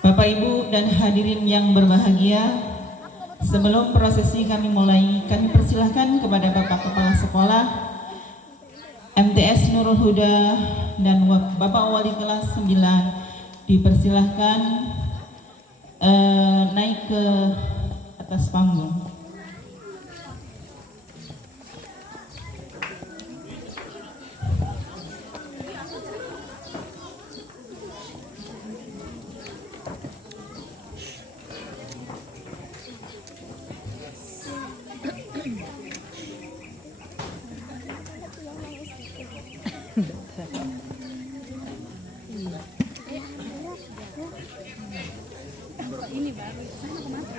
Bapak, Ibu, dan hadirin yang berbahagia, sebelum prosesi kami mulai, kami persilahkan kepada Bapak Kepala Sekolah MTS Nurul Huda dan Bapak Wali Kelas 9 dipersilahkan naik ke atas panggung. Ini baru sana kemana?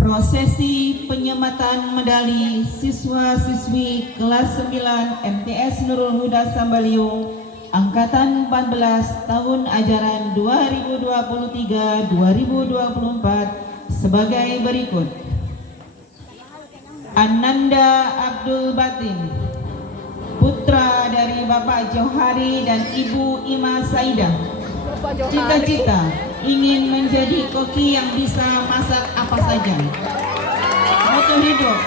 Prosesi penyematan medali siswa-siswi kelas 9 MTS Nurul Huda Sambaliung Angkatan 14 tahun ajaran 2023-2024 sebagai berikut. Ananda Abdul Batin, putra dari Bapak Johari dan Ibu Ima Saidah, cita-cita ingin menjadi koki yang bisa masak apa saja. Moto hidup,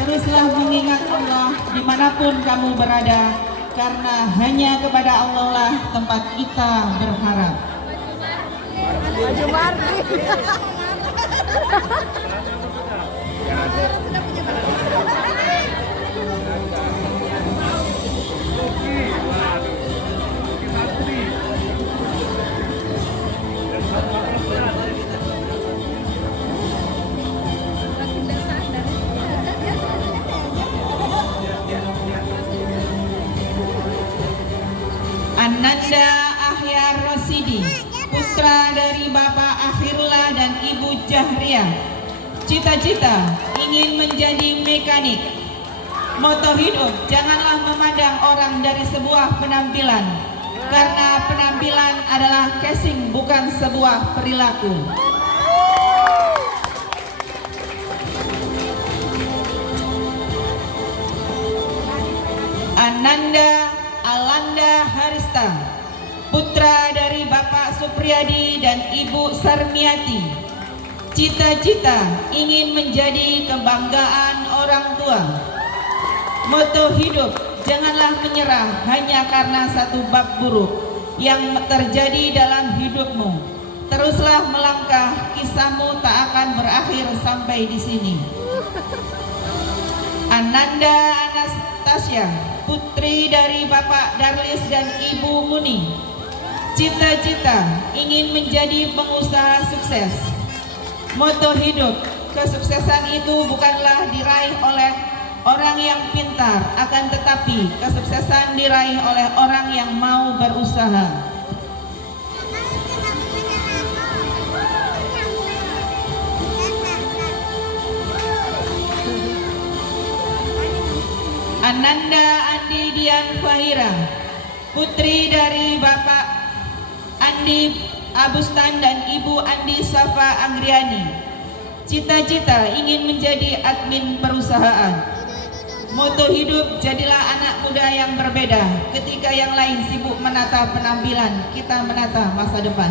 teruslah mengingat Allah dimanapun kamu berada, karena hanya kepada Allah lah tempat kita berharap. Ananda Ahyar Rosidi, putra dari Bapak Akhirullah dan Ibu Jahriah, cita-cita ingin menjadi mekanik. Moto hidup, janganlah memandang orang dari sebuah penampilan, karena penampilan adalah casing, bukan sebuah perilaku. Ananda Alanda Harista, putra dari Bapak Supriyadi dan Ibu Sarmiati, cita-cita ingin menjadi kebanggaan orang tua. Moto hidup, janganlah menyerah hanya karena satu bab buruk yang terjadi dalam hidupmu. Teruslah melangkah, kisahmu tak akan berakhir sampai di sini. Ananda Anastasia, putri dari Bapak Darlis dan Ibu Muni, cita-cita ingin menjadi pengusaha sukses. Moto hidup, kesuksesan itu bukanlah diraih oleh orang yang pintar, akan tetapi kesuksesan diraih oleh orang yang mau berusaha. Ananda Andi Dian Fahira, putri dari Bapak Andi Abustan dan Ibu Andi Safa Anggriani, cita-cita ingin menjadi admin perusahaan. Moto hidup, jadilah anak muda yang berbeda. Ketika yang lain sibuk menata penampilan, kita menata masa depan.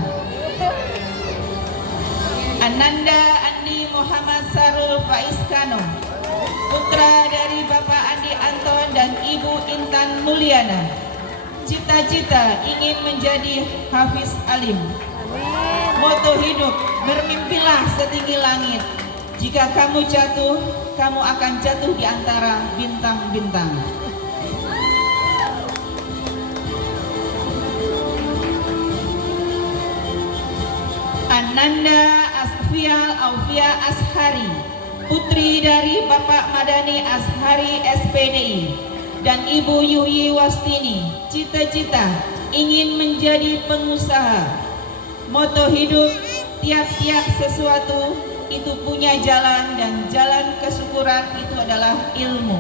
Ananda Andi Muhammad Sarul Faiskano, putra dari Bapak Andi Anton dan Ibu Intan Mulyana, cita-cita ingin menjadi hafiz alim. Moto hidup, bermimpilah setinggi langit. Jika kamu jatuh, kamu akan jatuh di antara bintang-bintang. Ananda Asfial Aufia Ashari, putri dari Bapak Madani Ashari SPDI dan Ibu Yuyi Wastini, cita-cita ingin menjadi pengusaha. Moto hidup, tiap-tiap sesuatu itu punya jalan, dan jalan kesyukuran itu adalah ilmu.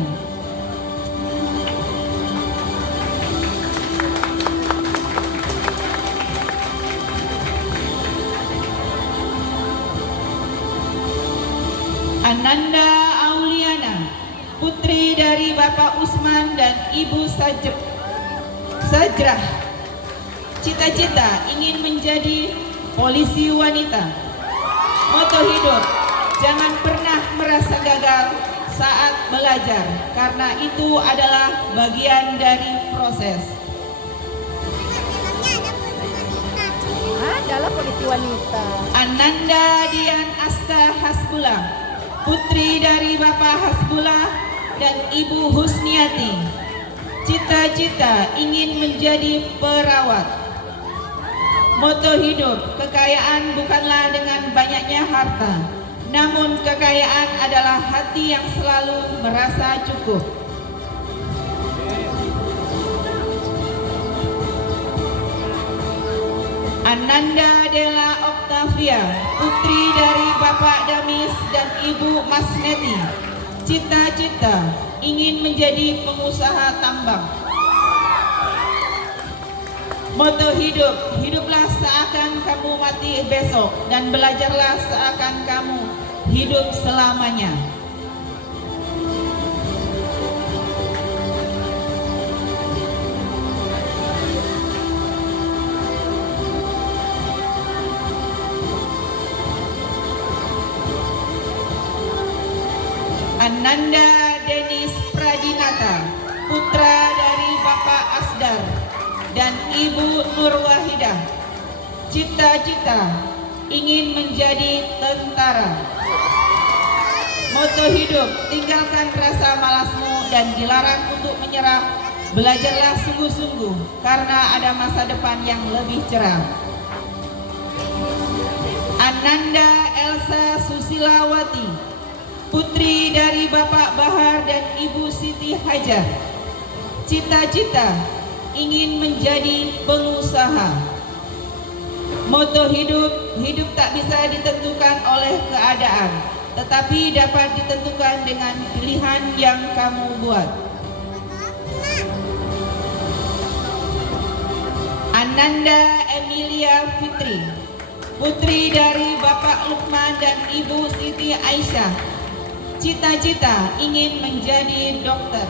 Ananda Auliana, putri dari Bapak Usman dan Ibu Sajrah. Cita-cita ingin menjadi polisi wanita. Moto hidup, jangan pernah merasa gagal saat belajar, karena itu adalah bagian dari proses. Adalah polisi wanita. Ananda Dian Aska Hasbullah, putri dari Bapak Hasbullah dan Ibu Husniati. Cita-cita ingin menjadi perawat. Moto hidup, kekayaan bukanlah dengan banyaknya harta, namun kekayaan adalah hati yang selalu merasa cukup. Ananda Della Octavia, putri dari Bapak Damis dan Ibu Masneti. Cita-cita ingin menjadi pengusaha tambang. Moto hidup, hiduplah seakan kamu mati besok dan belajarlah seakan kamu hidup selamanya. Ananda Denis Pradinata, putra dari Bapak Asdar dan Ibu Nur Wahidah. Cita-cita ingin menjadi tentara. Moto hidup, tinggalkan rasa malasmu dan dilarang untuk menyerah. Belajarlah sungguh-sungguh karena ada masa depan yang lebih cerah. Ananda Elsa Susilawati, putri dari Bapak Bahar dan Ibu Siti Hajar. Cita-cita ingin menjadi pengusaha. Moto hidup, hidup tak bisa ditentukan oleh keadaan, tetapi dapat ditentukan dengan pilihan yang kamu buat. Ananda Emilia Fitri, putri dari Bapak Lukman dan Ibu Siti Aisyah. Cita-cita ingin menjadi dokter.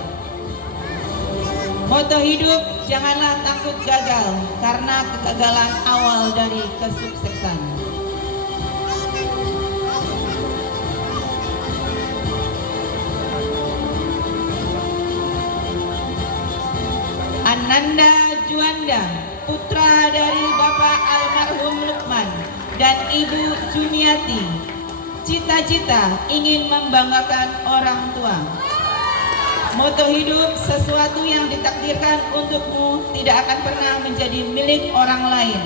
Moto hidup, janganlah takut gagal, karena kegagalan awal dari kesuksesan. Ananda Juanda, putra dari Bapak almarhum Lukman dan Ibu Jumiati. Cita-cita ingin membanggakan orang tua. Moto hidup, sesuatu yang ditakdirkan untukmu tidak akan pernah menjadi milik orang lain.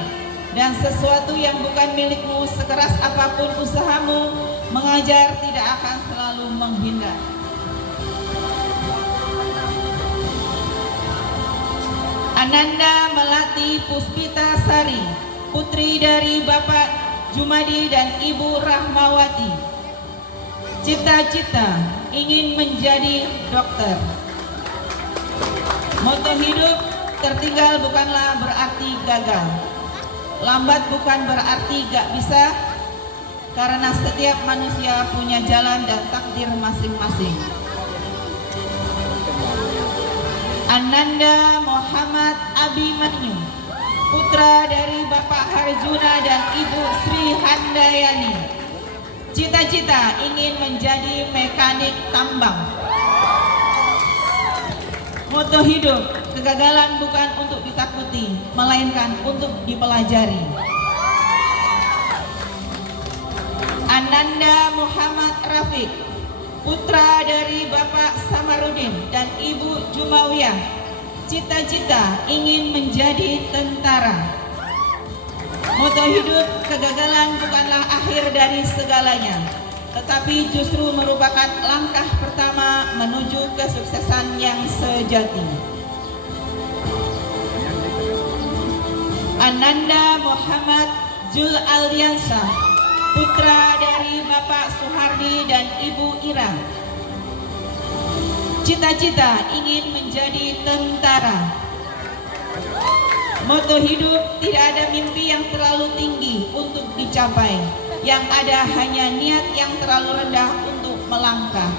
Dan sesuatu yang bukan milikmu, sekeras apapun usahamu, mengajar tidak akan selalu menghindar. Ananda Melati Puspita Sari, putri dari Bapak Jumadi dan Ibu Rahmawati. Cita-cita ingin menjadi dokter. Moto hidup, tertinggal bukanlah berarti gagal. Lambat bukan berarti gak bisa, karena setiap manusia punya jalan dan takdir masing-masing. Ananda Muhammad Abimanyu, putra dari Bapak Harjuna dan Ibu Sri Handayani. Cita-cita ingin menjadi mekanik tambang. Moto hidup, kegagalan bukan untuk ditakuti, melainkan untuk dipelajari. Ananda Muhammad Rafiq, putra dari Bapak Samarudin dan Ibu Jumawiyah. Cita-cita ingin menjadi tentara. Moto hidup, kegagalan bukanlah akhir dari segalanya, tetapi justru merupakan langkah pertama menuju kesuksesan yang sejati. Ananda Muhammad Jul Aldiansyah, putra dari Bapak Suhardi dan Ibu Ira. Cita-cita ingin menjadi tentara. Moto hidup, tidak ada mimpi yang terlalu tinggi untuk dicapai. Yang ada hanya niat yang terlalu rendah untuk melangkah.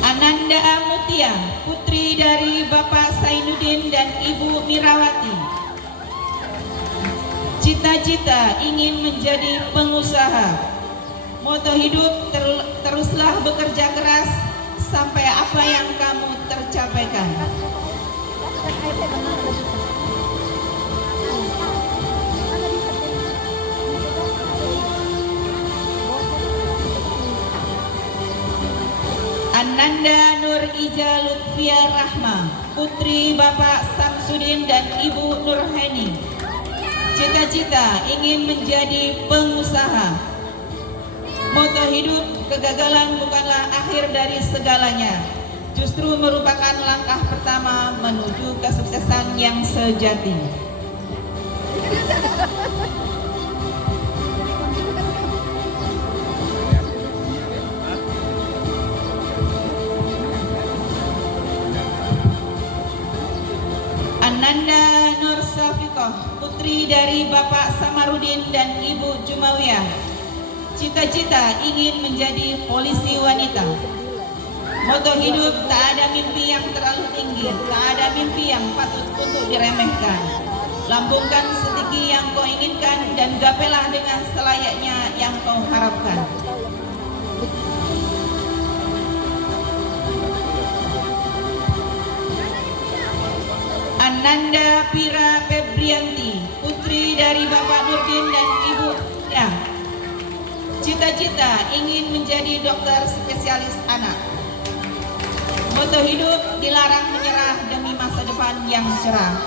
Ananda Mutia, putri dari Bapak Sainuddin dan Ibu Mirawati. Cita-cita ingin menjadi pengusaha. Moto hidup, teruslah bekerja keras sampai apa yang kamu tercapaikan. Ananda Nur Ija Lutfia Rahma, putri Bapak Samsudin dan Ibu Nurheni. Cita-cita ingin menjadi pengusaha. Moto hidup, kegagalan bukanlah akhir dari segalanya, justru merupakan langkah pertama menuju kesuksesan yang sejati. Ananda Nur Safikoh, putri dari Bapak Samarudin dan Ibu Jumawiyah. Cita-cita ingin menjadi polisi wanita. Moto hidup, tak ada mimpi yang terlalu tinggi, tak ada mimpi yang patut untuk diremehkan. Lambungkan setinggi yang kau inginkan dan gapailah dengan selayaknya yang kau harapkan. Ananda Pira Febrianti, putri dari Bapak Nurdin dan Ibu Ya. Cita-cita ingin menjadi dokter spesialis anak. Moto hidup, dilarang menyerah demi masa depan yang cerah.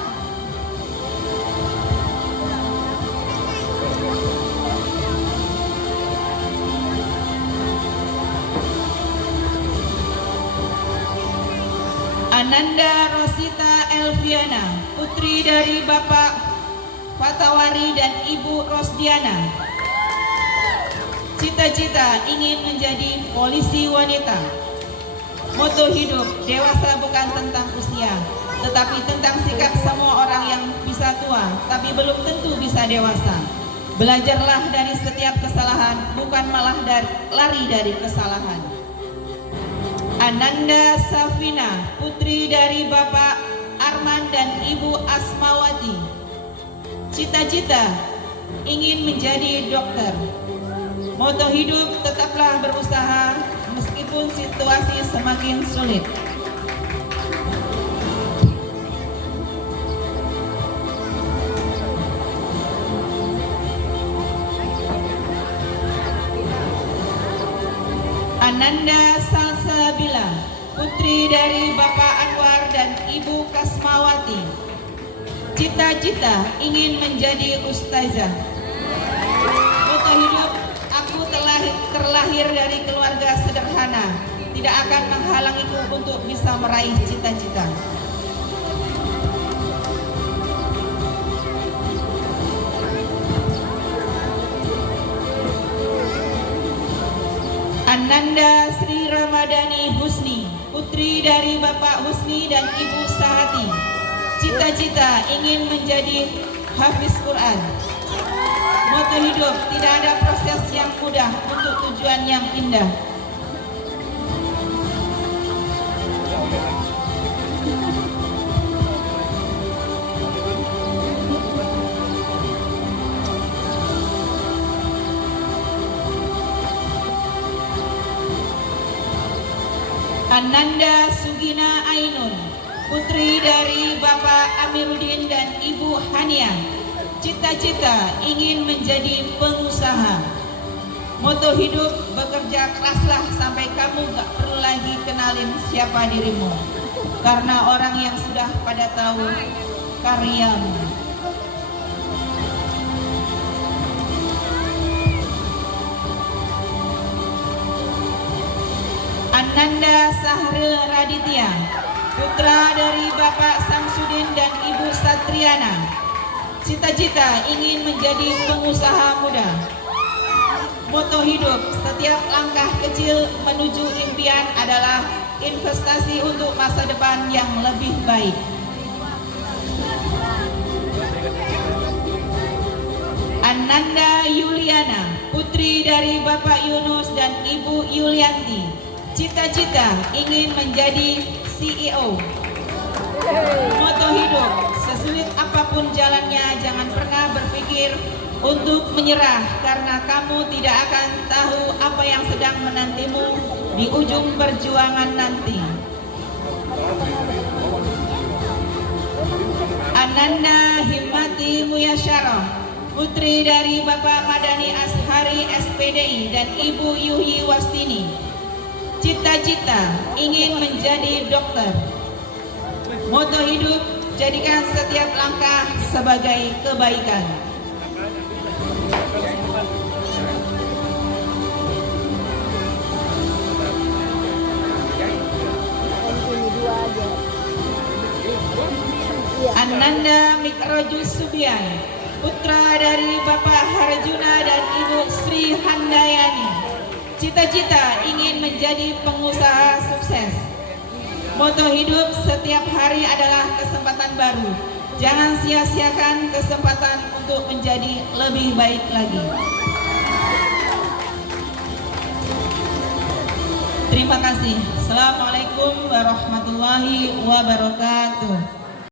Ananda Rosita Elviana, putri dari Bapak Fatawari dan Ibu Rosdiana. Cita-cita ingin menjadi polisi wanita. Moto hidup, dewasa bukan tentang usia, tetapi tentang sikap semua orang yang bisa tua, tapi belum tentu bisa dewasa. Belajarlah dari setiap kesalahan, bukan malah lari dari kesalahan. Ananda Safina, putri dari Bapak Arman dan Ibu Asmawati. Cita-cita ingin menjadi dokter. Moto hidup, tetaplah berusaha meskipun situasi semakin sulit. Ananda Salsabila, putri dari Bapak Anwar dan Ibu Kasmawati. Cita-cita ingin menjadi ustazah. Moto hidup, aku telah terlahir dari keluarga sederhana, tidak akan menghalangiku untuk bisa meraih cita-cita. Ananda Sri Ramadhani Husni, putri dari Bapak Husni dan Ibu Sahati. Cita-cita ingin menjadi hafiz Quran. Moto hidup, tidak ada proses yang mudah untuk tujuan yang indah. Ananda Sugina Ainun, putri dari Bapak Amiruddin dan Ibu Hania. Cita-cita ingin menjadi pengusaha. Moto hidup, bekerja keraslah sampai kamu gak perlu lagi kenalin siapa dirimu, karena orang yang sudah pada tahu karyamu. Ananda Sahril Raditya, putra dari Bapak Samsudin dan Ibu Satriana. Cita-cita ingin menjadi pengusaha muda. Moto hidup, setiap langkah kecil menuju impian adalah investasi untuk masa depan yang lebih baik. Ananda Yuliana, putri dari Bapak Yunus dan Ibu Yulianti, cita-cita ingin menjadi CEO. Moto hidup, sesulit apapun jalannya, jangan pernah berpikir untuk menyerah, karena kamu tidak akan tahu apa yang sedang menantimu di ujung perjuangan nanti. Ananda Himmati Muyasyarah, putri dari Bapak Madani Ashari SPDI dan Ibu Yuhi Wastini, cita-cita ingin menjadi dokter. Moto hidup, jadikan setiap langkah sebagai kebaikan. Ananda Mikrojus Subian, putra dari Bapak Harjuna dan Ibu Sri Handayani, cita-cita ingin menjadi pengusaha sukses. Moto hidup, setiap hari adalah kesempatan baru. Jangan sia-siakan kesempatan untuk menjadi lebih baik lagi. Terima kasih. Assalamualaikum warahmatullahi wabarakatuh.